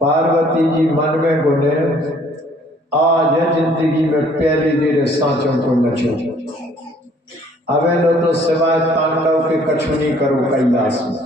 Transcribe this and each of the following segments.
पार्वती जी मन में गुने आज जिंदगी में पहली देर सांचों को नचो अवे लो तो सिवाय तांडव के कछु नहीं करो कैलाश में।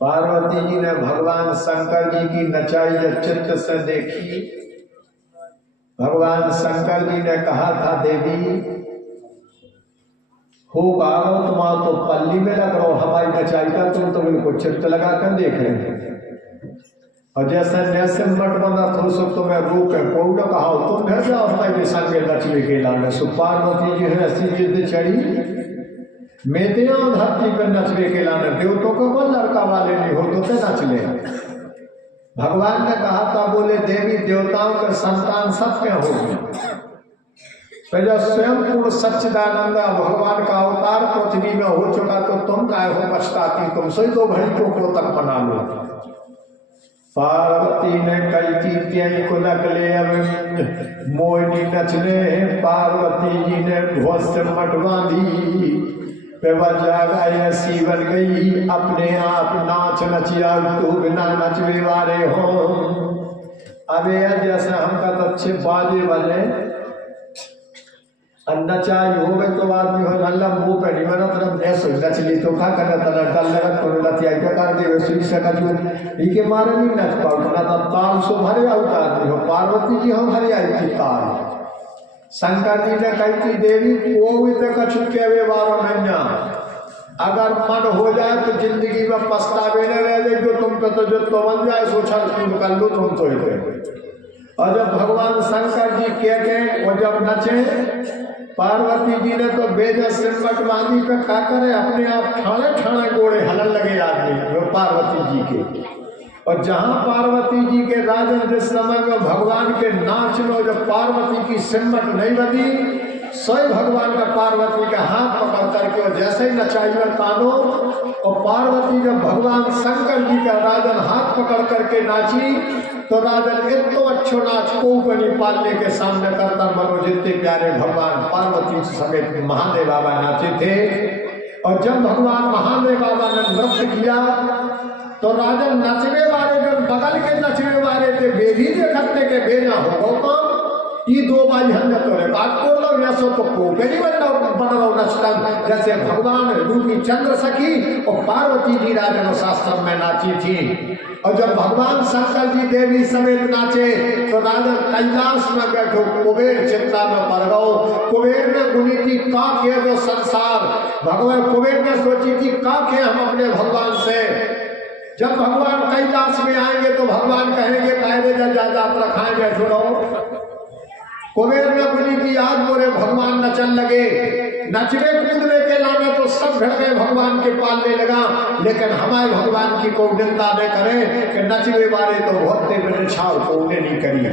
पार्वती जी ने भगवान शंकर जी की नचाई जब चित्त से देखी, भगवान शंकर जी ने कहा था देवी हो गाओ तुम तो पल्ली में लग रहो, हमारी नचाई का तुम तो बिल्कुल चित्त लगा कर देख रहे हैं। और जैसे जैसे मट बंदा थो सो तुम्हें रोक पौड़ कहा तुम घर जाओ हमारे संगे नचवे के लाने। सो पार्वती जी ने ऐसी जिद चढ़ी मेते धरती पर नचवे के लाने देव तो को बोल लड़का वाले नहीं हो तो नच ले। भगवान ने कहा था बोले देवी देवताओं के संतान सबके होगी, तो जब स्वयं पूर्ण सच्चिदानंद भगवान का अवतार पृथ्वी में हो चुका तो तुम काय हो पछताती, तुम सही दो घड़ी को तक मना लो। पार्वती ने कई तीतियाई को लगले अब मोहिनी नचने, पार्वती जी ने ध्वज से मट बांधी ऐसी बन गई अपने आप नाच नचिया तू बिना नचवे वाले हो। अबे जैसे हमका तो अच्छे बाजे वाले नचाई हो गए तो आदमी हो नल्ला मुंह पे नहीं बना तरफ ऐसे नचली तो का करना तना डल लगा तो नतिया के कर दे सुई से कजू ई के मारे नहीं नच पाओ ना तो ताल सो भरे आउट आदमी हो। पार्वती जी हम हरे आई थी ताल, शंकर जी ने कही थी देवी कोई तो कछु के वे वारो नन्या अगर मन हो जाए तो जिंदगी में पछतावे न रह जाए जो तुम तो जो तो बन जाए सोचा तुम कर लो तुम तो ही। और जब भगवान शंकर जी के और जब नचे पार्वती जी ने तो बेजा सिरमट बांधी पे का करे अपने आप ठाणे ठाणे गोड़े हलन लगे आदमी वो पार्वती जी के। और जहां पार्वती जी के राजन जिस समय में भगवान के नाच लो जब पार्वती की सिरमट नहीं बनी स्वयं भगवान का पार्वती का हाथ पकड़ करके और जैसे ही नचाई में तानो और पार्वती जब भगवान शंकर जी का राजन हाथ पकड़ करके नाची तो राजन इतो अच्छो नाच को बनी पालने के सामने करता मनो जितने प्यारे भगवान पार्वती समेत महादेव बाबा नाचे थे। और जब भगवान महादेव बाबा ने नृत्य किया तो राजन नचने वाले जो बगल के नचने वाले थे वे भी देखते के बेना हो कौन ये दो भाई हम तो बात बोल लो वैसो तो कोपेरी बन रहा नचता जैसे भगवान रूपी चंद्र सखी और पार्वती जी राजन शास्त्र में नाची थी। और जब भगवान शंकर जी देवी समेत नाचे तो राजन कैलाश में बैठो कुबेर चिंता में पड़ गओ। कुबेर ने गुनी थी का के जो संसार भगवान कुबेर ने सोची थी का के हम अपने भगवान से जब भगवान कैलाश में आएंगे तो भगवान कहेंगे कायदे जा रखाएंगे सुनो। कुबेर ने बोली कि आज मोरे भगवान नचन लगे नचने कूदने के लाने तो सब घर में भगवान के पालने लगा, लेकिन हमारे भगवान की को चिंता न करें कि नचने वाले तो होते बने छाव को उन्हें नहीं करिए।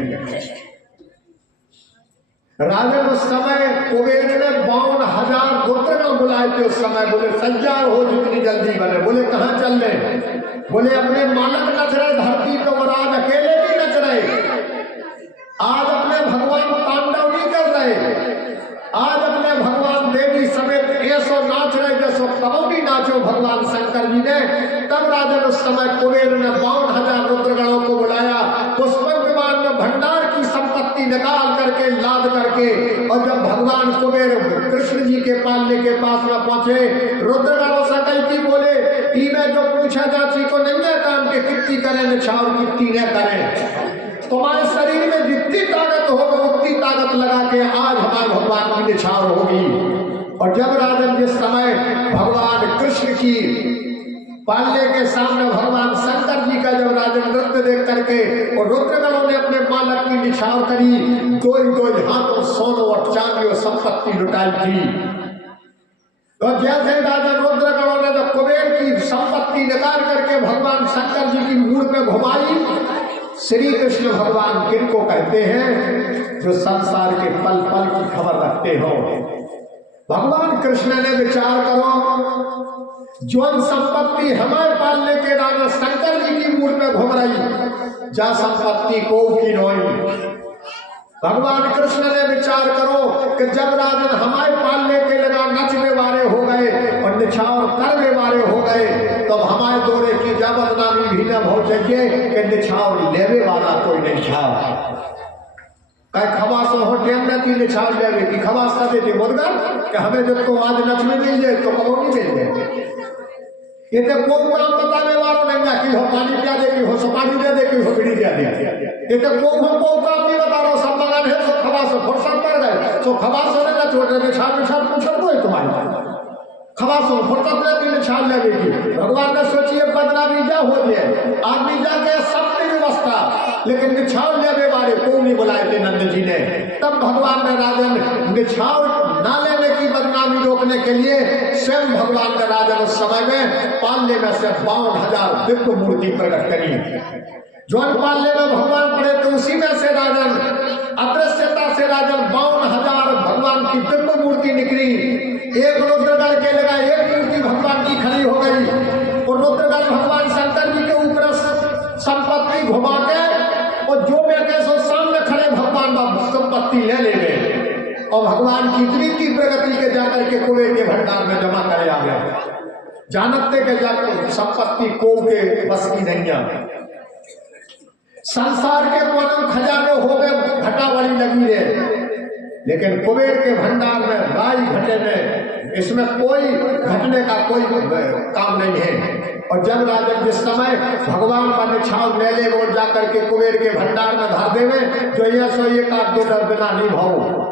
राजा उस समय कुबेर ने 52,000 गोत्र बुलाए थे उस समय, बोले तैयार हो जितनी जल्दी बने। बोले कहाँ चल रहे? बोले अपने मालक नच रहे धरती पे और आज अकेले भी नच रहे। आज अपने भगवान तांडव नहीं कर रहे, आज अपने भगवान देवी समेत ऐसो नाच रहे जैसो कबो भी नाचो भगवान शंकर जी ने। तब राजन उस समय कुबेर ने 52,000 रुद्रगणों को बुलाया, पुष्पक विमान में भंडार की संपत्ति निकाल करके लाद करके। और जब भगवान कुबेर कृष्ण जी के पालने के पास में पहुंचे रुद्रगणों से कही थी बोले में जो पूछा जाची को नहीं है काम के कितनी करें निछावर कितनी न करें, तुम्हारे शरीर में जितनी ताकत होगी उतनी ताकत लगा के आज हमारे भगवान की निछावर होगी। और जब राजन जिस समय भगवान कृष्ण की पालने के सामने भगवान शंकर जी का जब राजन नृत्य देख करके और रुद्रगणों ने अपने मालक की निछावर करी, कोई हाथों सोनो और चांदी और संपत्ति लुटाई थी। तो जैसे राजा रुद्रगणों ने जब कुबेर की संपत्ति निकाल करके भगवान शंकर जी की मूड पे घुमाई, श्री कृष्ण भगवान किनको कहते हैं जो संसार के पल पल की खबर रखते हो। भगवान कृष्ण ने विचार करो जो संपत्ति हमारे पालने के राजा शंकर जी की मूड पे घूम रही जा संपत्ति को की नोई भगवान कृष्ण ने विचार करो कि जब राजन हमारे पालने के लगा नचने वाले हो गए और निछावर करने वाले हो गए, तब हमारे दौरे की जब बदनामी भी न हो चाहिए कि निछावर लेवे वाला कोई नहीं था। खबास हो टेम न की निछावर लेवे की खबास कर देते मुर्गा कि हमें जब को आज नचने मिल जाए तो कबो नहीं मिल जाए। ये तो कोई काम बताने वालों नहीं ना कि हो पानी क्या दे की हो सुपारी दे दे की हो बीड़ी दे दे। ये तो कोई काम नहीं बता रहा, सब मगन है सब खबास फुर्सत पड़ गए तो खबास होने ना छोड़ दे छाप छाप पूछो कोई तुम्हारे खबास फुर्सत लेती निछाड़ लगेगी। भगवान ने सोचिए बदनामी जा हो जाए आदमी जाके सबकी व्यवस्था, लेकिन निछाड़ लेने वाले को नहीं बुलाए थे नंद जी ने। तब भगवान ने राजन निछाड़ ना लेने की बदनामी रोकने के लिए स्वयं भगवान ने राजन उस समय में पालने में से 52,000 दिव्य मूर्ति प्रकट करी। जौन पालने में भगवान पड़े तो उसी में से राजन अदृश्यता से राजन 52,000 भगवान की दिव्य मूर्ति निकली। एक रुद्रगढ़ के लगा एक मूर्ति भगवान की खड़ी हो गई और रुद्रगढ़ भगवान शंकर जी के ऊपर संपत्ति घुमा के और जो में कैसो सामने खड़े भगवान संपत्ति ले गए और भगवान की इतनी की प्रगति के जाकर के कुएं के भंडार में जमा करे आ गए। जानते के जब संपत्ति को के बस की नहीं है। संसार के कोनों खजाने हो गए घटा बड़ी लगी है, लेकिन कुबेर के भंडार में राई घटे में इसमें कोई घटने का कोई काम नहीं है। और जब राजन जिस समय भगवान का निछाव ले ले और जाकर के कुबेर के भंडार में धर देवे जो ये सो एक आध दो बिना नहीं भाव,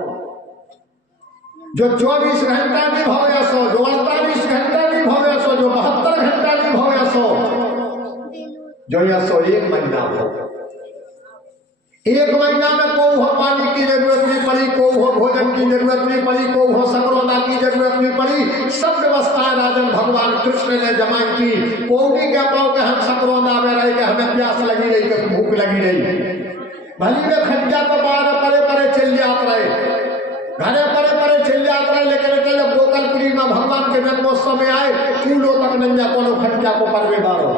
जो 24 घंटा नहीं भावे सो, जो 48 घंटा नहीं भावे सो, जो 72 घंटा नहीं भावे सो, जो ये सो एक महीना हो। एक महीना में को हो पानी की जरूरत नहीं पड़ी, को हो भोजन की जरूरत नहीं पड़ी, को हो सकरोना की जरूरत नहीं पड़ी। सब व्यवस्थाएं राजन भगवान कृष्ण ने जमाई की। को भी कह पाओ कि हम सकरोना में रहे, हमें प्यास लगी रही, कि भूख लगी रही। भली में खटिया तो बाहर परे परे चल जात रहे, घरे परे परे चल जात रहे, लेकिन जब गोकलपुरी में भगवान के जन्मोत्सव में आए फूलों तक नहीं कोनो खटिया को परवे बारो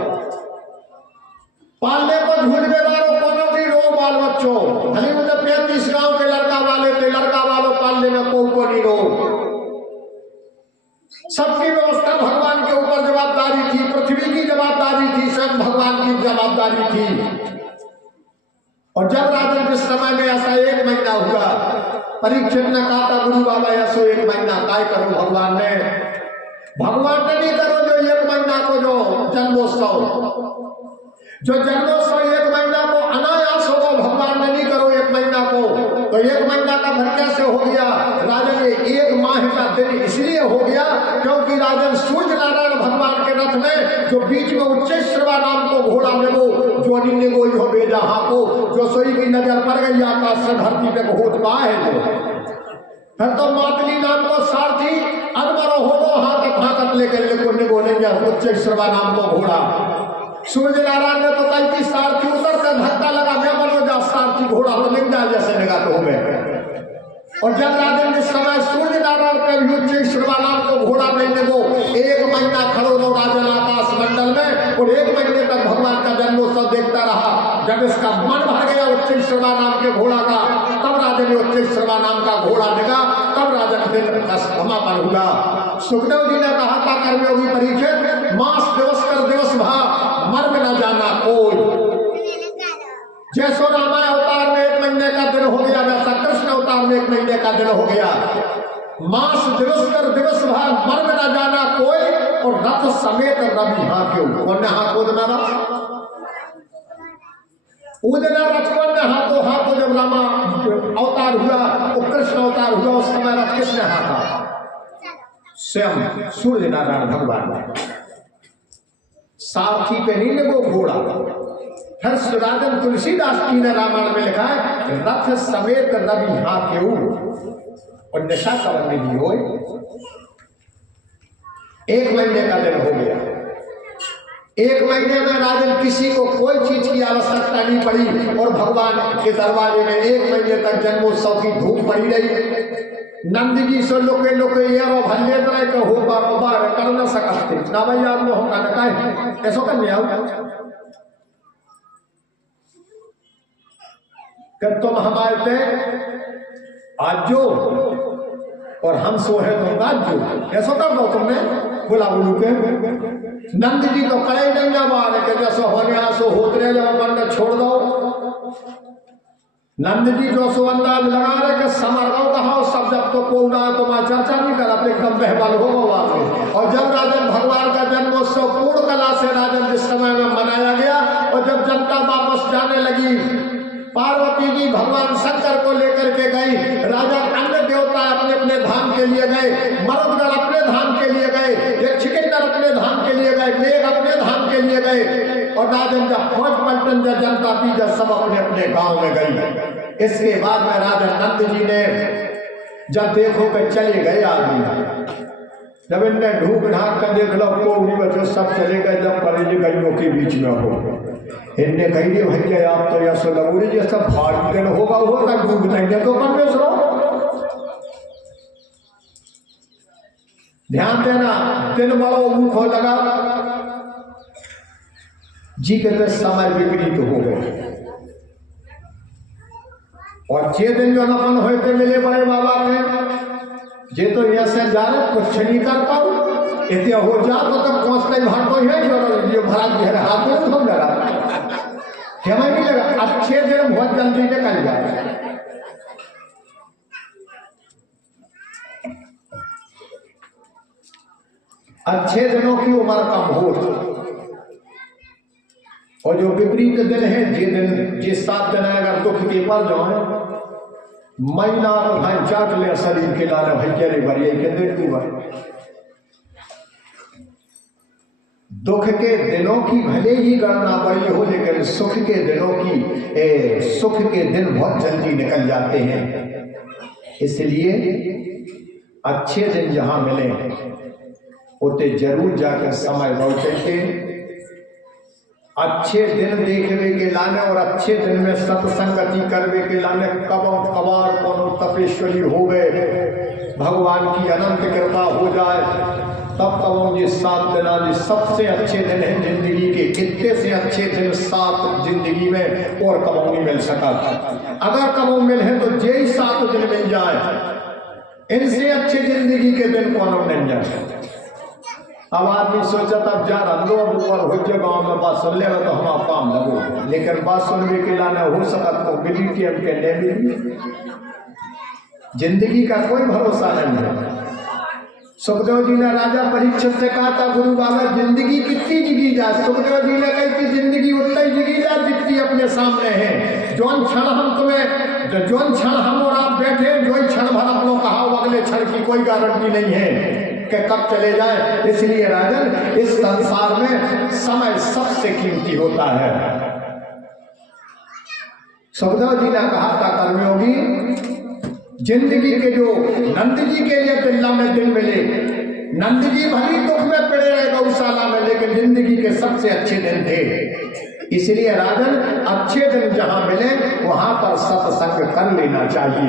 पालने को झूठ बेवारो कोनो भी रो बाल बच्चों। भले मुझे 35 गांव के लड़का वाले थे, लड़का वालों पालने में को नहीं रो। सबकी व्यवस्था भगवान के ऊपर जवाबदारी थी, पृथ्वी की जवाबदारी थी, स्वयं भगवान की जवाबदारी थी। और जब राजन जिस समय में ऐसा एक महीना हुआ, परीक्षित ने कहा था गुरु बाबा ऐसो एक महीना काय करो। भगवान ने नहीं करो जो एक महीना को जो जन्मोत्सव, जो जन्मोत्सव एक महीना को अनायास होगा, भगवान ने नहीं करो एक महीना को। तो एक महीना का भर कैसे हो गया राजन? एक माह का दिन इसलिए हो गया क्योंकि राजन सूर्य नारायण भगवान के रथ में जो बीच में उच्चेश्वरा नाम को घोड़ा नेगो जो ने गोई हो बेजहां को, जो सोई की नजर पड़ गई आकाश से धरती पे होत पा है जो फिर तो मातली नाम को सारथी अनबरो हो हाथ लेकर नेगो नहीं उच्चेश्वरा नाम को घोड़ा। सूर्य नारायण ने तो कई की सारथी उतर से धक्का लगा, मैं मर जा सारथी घोड़ा तो नहीं जा जैसे लगा तो हो गए। और जब राजन जिस समय सूर्य नारायण के उच्चेश्वरा नाम को घोड़ा नहीं देगो, एक महीना खड़ो रो राजन आकाश मंडल में और एक महीने तक भगवान का जन्मोत्सव देखता रहा। जब इसका मन भर गया उच्चेश्वरा नाम के घोड़ा का, तब राजन ने उच्चेश्वरा नाम का घोड़ा देखा, तब राजन दिन का समापन हुआ। सुखदेव जी ने कहा था कर्मयोगी परीक्षित, मास दिवस कर दिवस भा मर में न जाना कोई। जैसो रामायण अवतार में एक महीने का दिन हो गया, वैसा कृष्ण अवतार में एक महीने का दिन हो गया। मास दिवस कर दिवस भा मर में न जाना कोई और रथ समेत रवि हाँ क्यों कौन हाँ को देना उदना रथ कौन हाथों जब रामा अवतार हुआ तो कृष्ण अवतार हुआ, उस समय रथ किसने हाथा? स्वयं सूर्य नारायण भगवान ने। सारथी पे नहीं लगो घोड़ा। फिर राजन तुलसीदास जी ने रामायण में लिखा है रथ समेत रवि हाथ के और नशा कवर नहीं हो। एक महीने का दिन हो गया। एक महीने में राजन किसी को कोई चीज की आवश्यकता नहीं पड़ी और भगवान के दरबारे में एक महीने तक जन्मोत्सव की धूप पड़ी रही। नंद जी से लोके लोके यारो भल्ले तरह के हो बार कर न सकते ना भैया आत्मा होगा न काय ऐसा करने आओ। कि तुम हमारे थे आज जो और हम सोहे तुम आज जो, ऐसा कर दो तुमने बोला बोलू के। नंद जी तो कड़े नहीं ना मारे कि जैसे होने सो होते जब अपन छोड़ दो। नंद जी जो सो अंदाज लगा रहे कि समरगांव कहा सब जब तो को उड़ा तो मैं चर्चा नहीं करा तो एकदम बहबल हो गया में। और जब राजन भगवान का जन्मोत्सव पूर्ण कला से राजन जिस समय में मनाया गया और जब जनता वापस जाने लगी, पार्वती जी भगवान शंकर को लेकर के गई, राजा अन्य देवता अपने अपने धाम के लिए गए, मरुदगढ़ अपने धाम के लिए गए, यक्षकिन्नर अपने धाम के लिए गए, मेघ अपने धाम के लिए गए। और राजन जब फौज पलटन जब जनता थी जब सब अपने अपने गांव में गई। इसके बाद में राजा नंद जी ने जब देखो कि चले गए आदमी, जब इनने ढूंढ ढाक कर देख लो कोई बच्चों सब चले गए, जब परेली गलियों के बीच में हो इनने कही भैया आप तो यह लगूरी ये सब भारी दिन होगा वो तक डूब देंगे तो परमेश्वर। ध्यान देना, दिन बड़ो मुख हो लगा जी के समय विपरीत हो गए। और जे दिन जो अपन होते मिले बड़े बाबा के जे तो ऐसे जाने कुछ नहीं कर पाऊ इतना हो जा तो तब पहुंचते भाग को है जो भरा दिया हाथ में हम लगा क्या मैं भी लगा अच्छे दिन बहुत जल्दी निकल जाए। अच्छे दिनों की उम्र कम हो और जो विपरीत दिन है जे दिन जे 7 दिन अगर दुख के पर जाए महीना तो भाई चाट ले शरीर के लाने भैया रे बरिए के दिन तू दुख के दिनों की भले ही गणना बड़ी हो लेकिन सुख के दिनों की सुख के दिन बहुत जल्दी निकल जाते हैं। इसलिए अच्छे दिन जहां मिले उते जरूर जाकर समय लौटे के अच्छे दिन देखने के लाने और अच्छे दिन में सत्संगति करने के लाने कबम कबार कोनो तपेश्वरी हो गए, भगवान की अनंत कृपा हो जाए तब कबम ये 7 दिन आज सबसे अच्छे दिन है जिंदगी के। कितने से अच्छे दिन 7 जिंदगी में और कबम नहीं मिल सका। अगर कबम मिले तो जे 7 दिन मिल जाए, इनसे अच्छे जिंदगी के दिन कौन नहीं जाए। अब आदमी सोचा तब जा रहा लोग ऊपर हो जाए गाँव में बात सुन लेगा तो हमारा काम लगो, लेकिन बात सुनने के लाना हो सका तो मिली कि हम कहने मिली। जिंदगी का कोई भरोसा नहीं है। सुखदेव जी ने राजा परीक्षित से कहा था गुरु बाबा जिंदगी कितनी जिगी जा। सुखदेव जी ने कही कि जिंदगी उतना ही जिगी जा जितनी अपने सामने है। जौन क्षण हम तुम्हें जौन क्षण हम और आप बैठे जो क्षण भर अपनों कहा अगले क्षण की कोई गारंटी नहीं है कि कब चले जाए। इसलिए राजन इस संसार में समय सबसे कीमती होता है। सुखदेव जी ने कहा था कर्मयोगी जिंदगी के जो नंद जी के लिए बिल्ला में दिन मिले, नंद जी भली दुख में पड़े रहे गौशाला में लेकिन जिंदगी के सबसे अच्छे दिन थे। इसलिए राजन अच्छे दिन जहां मिले वहां पर सत्संग कर लेना चाहिए।